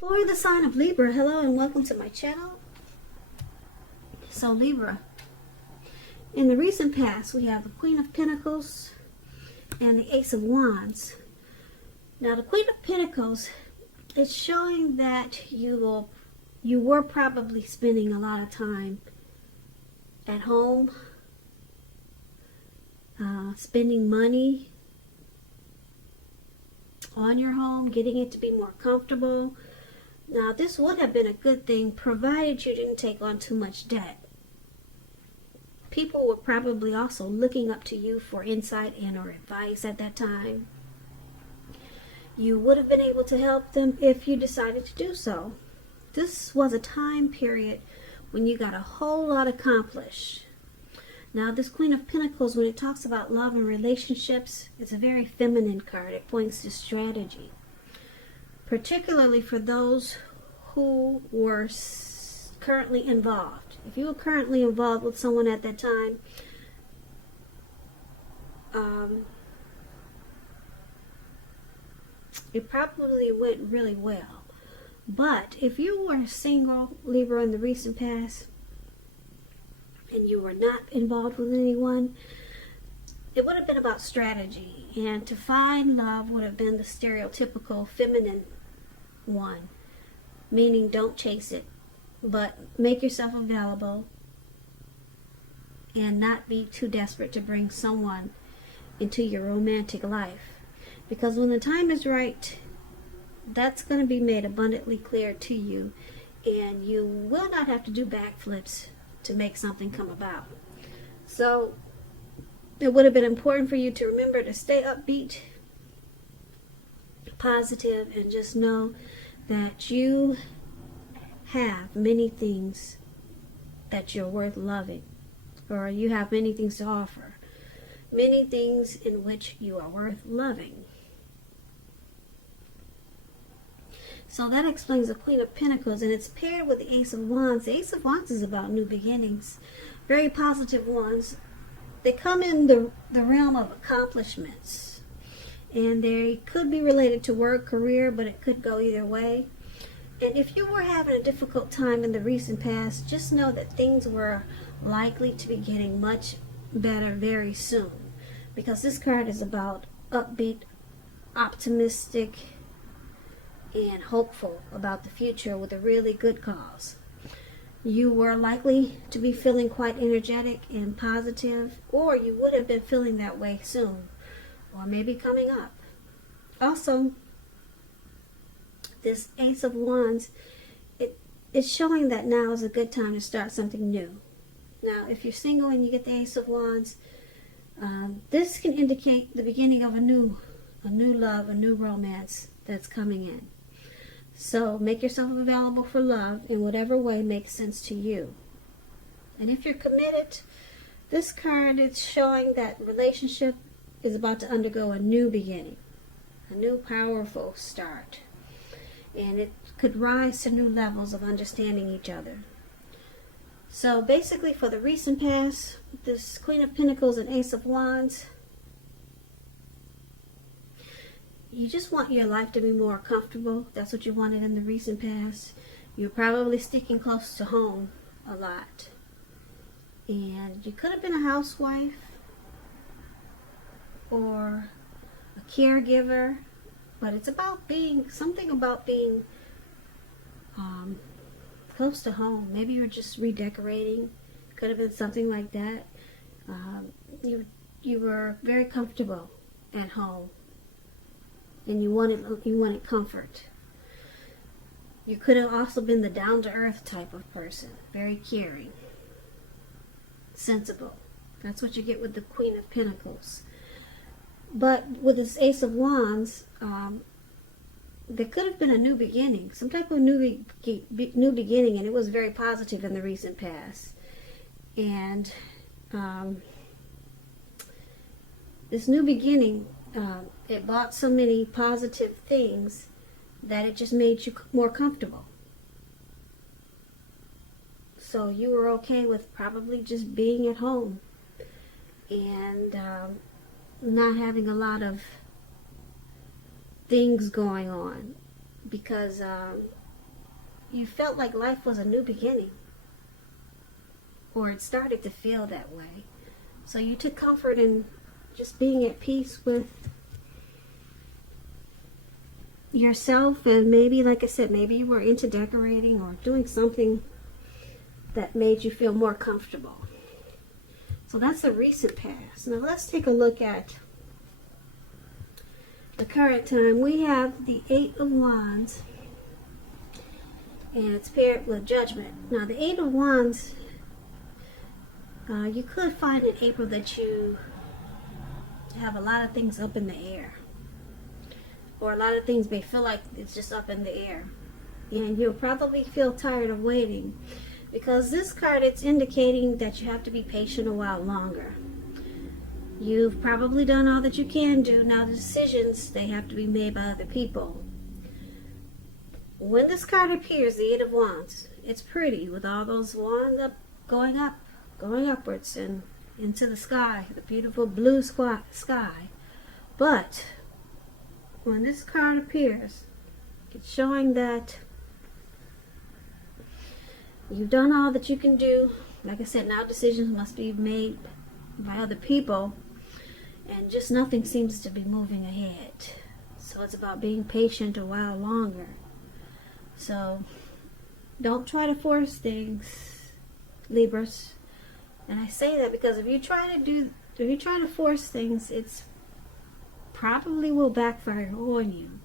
For the sign of Libra, hello and welcome to my channel. So Libra, in the recent past we have the Queen of Pentacles and the Ace of Wands. Now the Queen of Pentacles is showing that you were probably spending a lot of time at home, spending money on your home, getting it to be more comfortable. Now, this would have been a good thing provided you didn't take on too much debt. People were probably also looking up to you for insight and or advice at that time. You would have been able to help them if you decided to do so. This was a time period when you got a whole lot accomplished. Now, this Queen of Pentacles, when it talks about love and relationships, it's a very feminine card. It points to strategy, particularly for those who were currently involved. If you were currently involved with someone at that time, it probably went really well. But if you were single, Libra, in the recent past, and you were not involved with anyone, it would have been about strategy. And to find love would have been the stereotypical feminine one, meaning don't chase it, but make yourself available and not be too desperate to bring someone into your romantic life. Because when the time is right, that's going to be made abundantly clear to you, and you will not have to do backflips to make something come about. So it would have been important for you to remember to stay upbeat, positive, and just know that you have many things that you're worth loving, or you have many things to offer, many things in which you are worth loving. So that explains the Queen of Pentacles, and it's paired with the Ace of Wands. The Ace of Wands is about new beginnings, very positive ones. They come in the realm of accomplishments, and they could be related to work, career, but it could go either way. And if you were having a difficult time in the recent past, just know that things were likely to be getting much better very soon, because this card is about upbeat, optimistic, and hopeful about the future with a really good cause. You were likely to be feeling quite energetic and positive, or you would have been feeling that way soon, or maybe coming up. Also, this Ace of Wands, it's showing that now is a good time to start something new. Now, if you're single and you get the Ace of Wands, this can indicate the beginning of a new love, a new romance that's coming in. So make yourself available for love in whatever way makes sense to you. And if you're committed, this card is showing that relationship is about to undergo a new beginning, a new powerful start. And it could rise to new levels of understanding each other. So basically, for the recent past, this Queen of Pentacles and Ace of Wands, you just want your life to be more comfortable. That's what you wanted in the recent past. You're probably sticking close to home a lot. And you could have been a housewife or a caregiver, but it's about being, something about being close to home. Maybe you're just redecorating. Could have been something like that. You were very comfortable at home, and you wanted comfort. You could have also been the down-to-earth type of person, very caring, sensible. That's what you get with the Queen of Pentacles. But with this Ace of Wands, there could have been a new beginning, some type of new beginning, and it was very positive in the recent past. And this new beginning, it brought so many positive things that it just made you more comfortable. So you were okay with probably just being at home and not having a lot of things going on, because you felt like life was a new beginning, or it started to feel that way. So you took comfort in just being at peace with yourself, and maybe, like I said, maybe you were into decorating or doing something that made you feel more comfortable. So that's the recent past. Now let's take a look at the current time. We have the Eight of Wands, and it's paired with Judgment. Now the Eight of Wands, you could find in April that you have a lot of things up in the air, or a lot of things may feel like it's just up in the air, and you'll probably feel tired of waiting, because this card, it's indicating that you have to be patient a while longer. You've probably done all that you can do. Now the decisions, they have to be made by other people. When this card appears, the Eight of Wands, it's pretty with all those wands going upwards and into the sky, the beautiful blue sky. But when this card appears, it's showing that you've done all that you can do. Like I said, now decisions must be made by other people, and just nothing seems to be moving ahead. So it's about being patient a while longer. So don't try to force things, Libras. And I say that because if you try to force things, it's probably will backfire on you.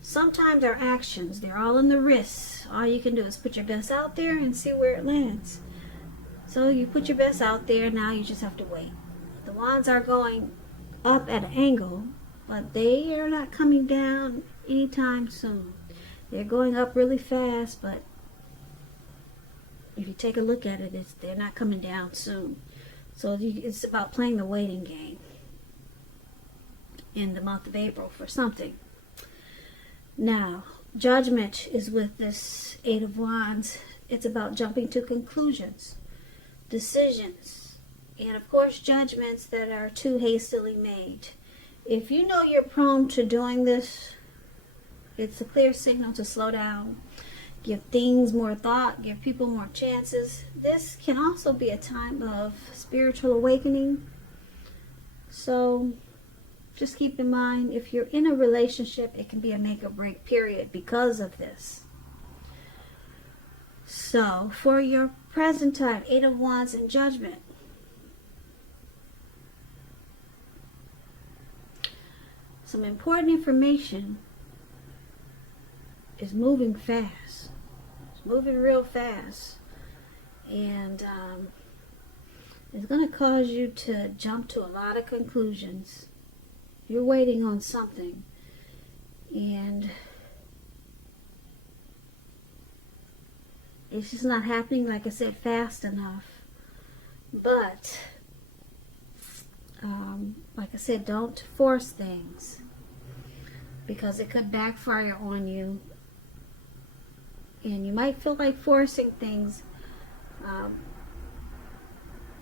Sometimes our actions, they're all in the wrists. All you can do is put your best out there and see where it lands. So you put your best out there, now you just have to wait. The wands are going up at an angle, but they are not coming down anytime soon. They're going up really fast, but if you take a look at it, they're not coming down soon. So it's about playing the waiting game in the month of April for something. Now, Judgment is with this Eight of Wands. It's about jumping to conclusions, decisions, and of course judgments that are too hastily made. If you know you're prone to doing this, it's a clear signal to slow down, give things more thought, give people more chances. This can also be a time of spiritual awakening. So just keep in mind, if you're in a relationship, it can be a make or break period because of this. So for your present time, Eight of Wands and Judgment, some important information is moving fast. It's moving real fast. And it's going to cause you to jump to a lot of conclusions. You're waiting on something, and it's just not happening, like I said, fast enough. But like I said, don't force things, because it could backfire on you, and you might feel like forcing things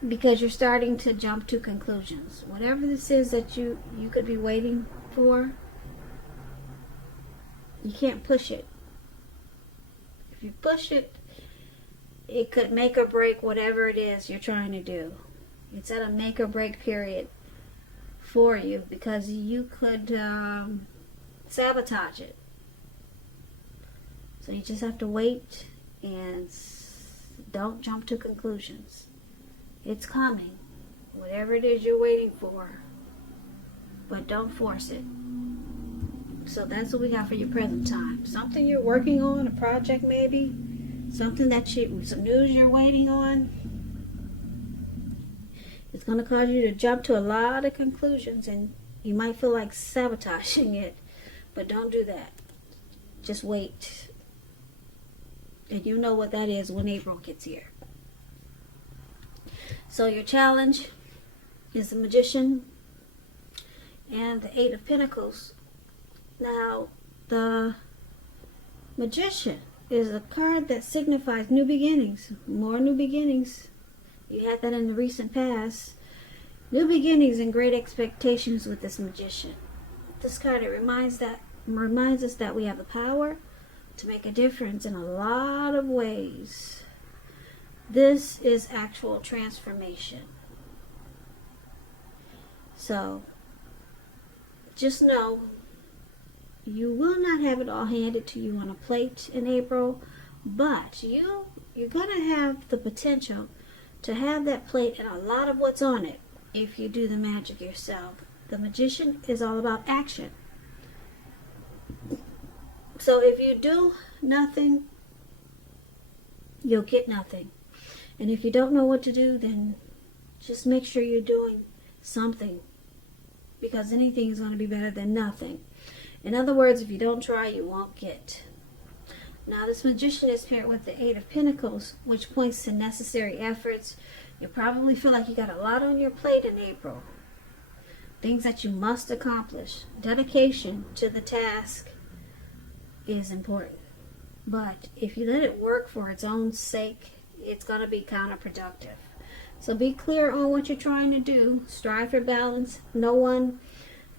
because you're starting to jump to conclusions. Whatever this is that you could be waiting for, you can't push it. If you push it, it could make or break whatever it is you're trying to do. It's at a make or break period for you, because you could sabotage it. So you just have to wait and don't jump to conclusions. It's coming, whatever it is you're waiting for, but don't force it. So that's what we got for your present time. Something you're working on, a project maybe, something that some news you're waiting on. It's going to cause you to jump to a lot of conclusions, and you might feel like sabotaging it, but don't do that. Just wait. And you know what that is when April gets here. So your challenge is the Magician and the Eight of Pentacles. Now, the Magician is a card that signifies new beginnings, more new beginnings. You had that in the recent past. New beginnings and great expectations with this Magician. This card, it reminds us that we have the power to make a difference in a lot of ways. This is actual transformation. So, just know you will not have it all handed to you on a plate in April, but you're going to have the potential to have that plate and a lot of what's on it if you do the magic yourself. The magician is all about action. So if you do nothing, you'll get nothing. And if you don't know what to do, then just make sure you're doing something, because anything is going to be better than nothing. In other words, if you don't try, you won't get. Now, this magician is paired with the Eight of Pentacles, which points to necessary efforts. You probably feel like you got a lot on your plate in April. Things that you must accomplish. Dedication to the task is important. But if you let it work for its own sake, it's going to be counterproductive. So be clear on what you're trying to do. Strive for balance. No one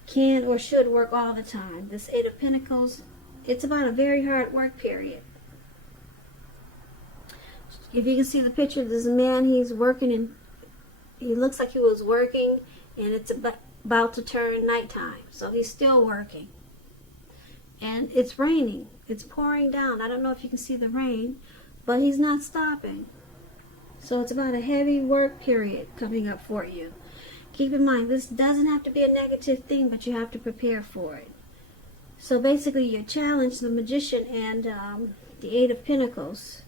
can or should work all the time. This Eight of Pentacles, it's about a very hard work period. If you can see the picture, this man, he's working, and he looks like he was working, and it's about to turn nighttime. So he's still working. And it's raining. It's pouring down. I don't know if you can see the rain, but he's not stopping. So it's about a heavy work period coming up for you. Keep in mind, this doesn't have to be a negative thing, but you have to prepare for it. So basically, you challenge the magician and the Eight of Pentacles.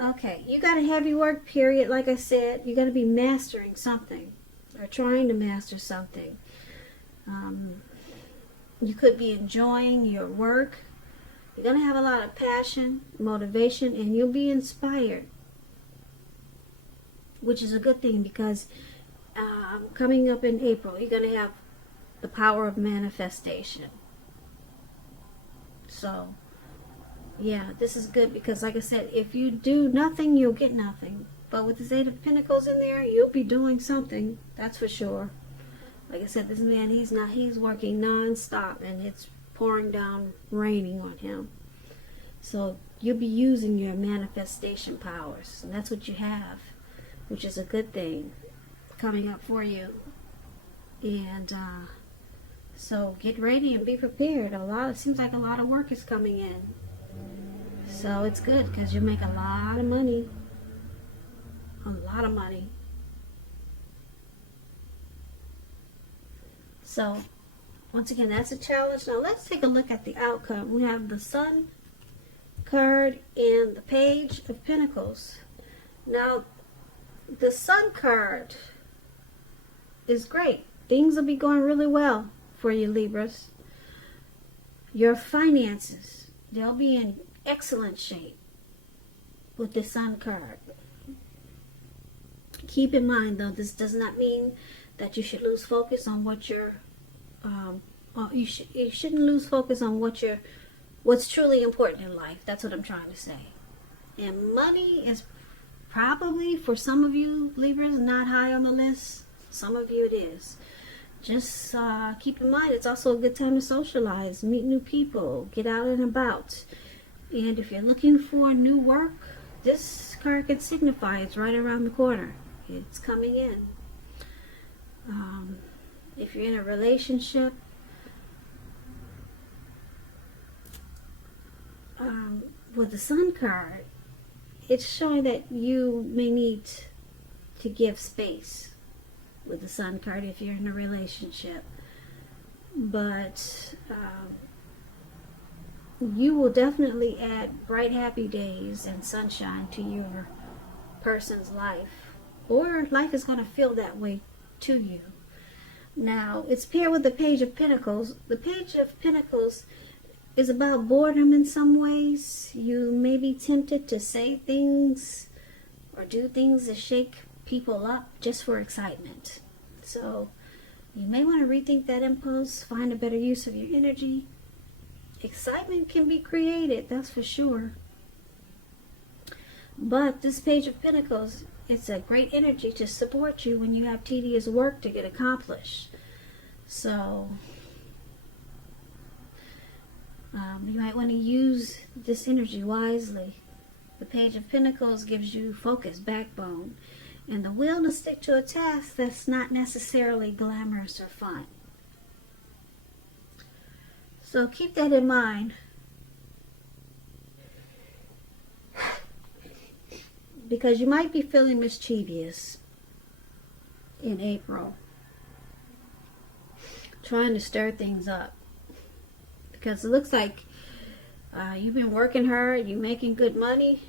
Okay, you got a heavy work period, like I said. You're going to be mastering something, or trying to master something. You could be enjoying your work. You're going to have a lot of passion, motivation, and you'll be inspired, which is a good thing, because coming up in April, you're going to have the power of manifestation. So, yeah, this is good, because like I said, if you do nothing, you'll get nothing. But with this Eight of Pentacles in there, you'll be doing something, that's for sure. Like I said, this man, he's working non-stop, and it's pouring down, raining on him. So you'll be using your manifestation powers, and that's what you have, which is a good thing coming up for you. And so get ready and be prepared. It seems like a lot of work is coming in. So it's good, because you make a lot of money. A lot of money. So, once again, that's a challenge. Now, let's take a look at the outcome. We have the Sun card and the Page of Pentacles. Now, the Sun card is great. Things will be going really well for you, Libras. Your finances, they'll be in excellent shape with the Sun card. Keep in mind, though, this does not mean that you should lose focus on what you're you shouldn't lose focus on what's truly important in life. That's what I'm trying to say. And money is probably, for some of you Libras, not high on the list. Some of you it is. Just keep in mind, it's also a good time to socialize, meet new people, get out and about. And if you're looking for new work, this card can signify it's right around the corner. It's coming in. If you're in a relationship, with the Sun card, it's showing that you may need to give space with the Sun card if you're in a relationship. But you will definitely add bright, happy days and sunshine to your person's life. Or life is going to feel that way to you. Now, it's paired with the Page of Pentacles. The Page of Pentacles is about boredom in some ways. You may be tempted to say things or do things that shake people up just for excitement. So, you may want to rethink that impulse, find a better use of your energy. Excitement can be created, that's for sure. But this Page of Pentacles, it's a great energy to support you when you have tedious work to get accomplished. So, You might want to use this energy wisely. The Page of Pentacles gives you focus, backbone, and the will to stick to a task that's not necessarily glamorous or fun. So keep that in mind. Because you might be feeling mischievous in April. Trying to stir things up. Because it looks like you've been working hard, you're making good money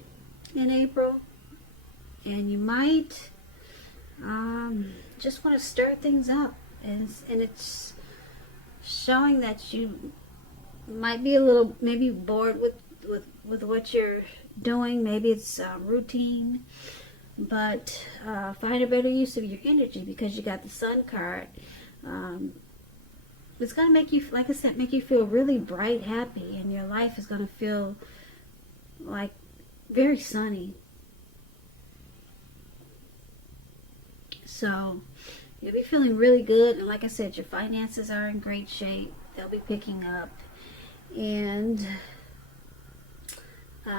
in April, and you might just want to stir things up, and it's showing that you might be a little maybe bored with what you're doing. Maybe it's routine, but find a better use of your energy, because you got the Sun card. It's going to make you, like I said, make you feel really bright, happy, and your life is going to feel like very sunny. So you'll be feeling really good, and like I said, your finances are in great shape. They'll be picking up, and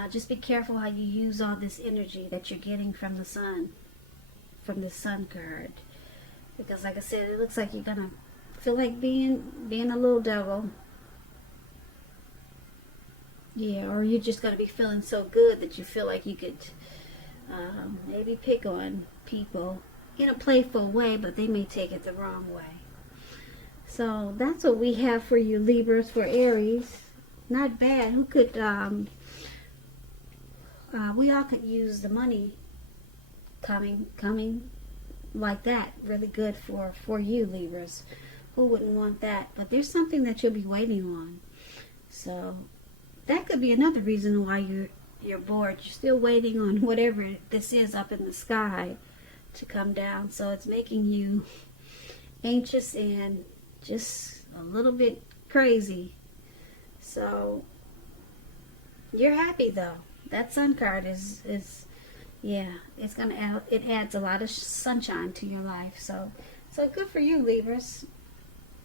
just be careful how you use all this energy that you're getting from the sun, from the Sun card, because like I said, it looks like you're going to feel like being a little devil. Yeah, or you're just going to be feeling so good that you feel like you could maybe pick on people in a playful way, but they may take it the wrong way. So that's what we have for you, Libras, for Aries. Not bad. Who could, we all could use the money coming like that. Really good for you, Libras. Who wouldn't want that? But there's something that you'll be waiting on. So that could be another reason why you're bored. You're still waiting on whatever this is up in the sky to come down. So it's making you anxious and just a little bit crazy. So you're happy though. That Sun card is yeah, it adds a lot of sunshine to your life. So good for you, Libras.